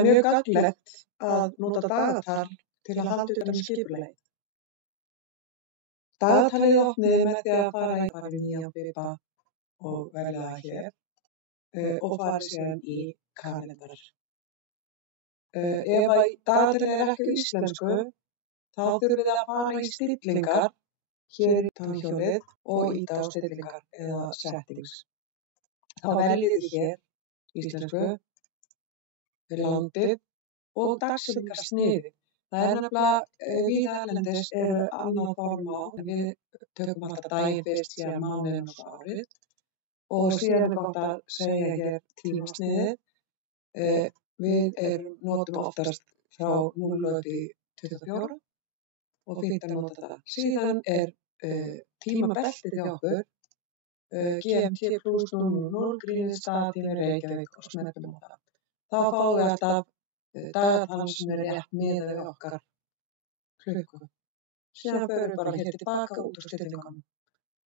er mjög gagnlegt að nota dagatal til að halda utan um skipulagið. Dagatalið er opnið með því að fara í nýjan bibba og velja það hér og fara síðan í kalendar. Ef að dagatalið er ekki á íslensku, þá þurfið þið að fara í stillingar hér í tannhjólið og ýta á stillingar eða settings. Þá veljið þið hér íslensku, landið og dagsetningarsniðið. Það er nefnilega víða erlendis annað form á, en við tökum alltaf daginn fyrst, síðan mánuðinn og svo árið. Og síðan er gott að segja hér tímasniðið. Við notum oftast frá 0 upp í 24 og fínt að nota það. Síðan er tímabeltið hjá okkur, GMT plus 000, Grímsstaðir, tími Reykjavík og smettum á það. Þá fáum við alltaf dagatal sem er rétt miðað við okkar klukku. Síðan förum við bara hér tilbaka út úr stillingunum.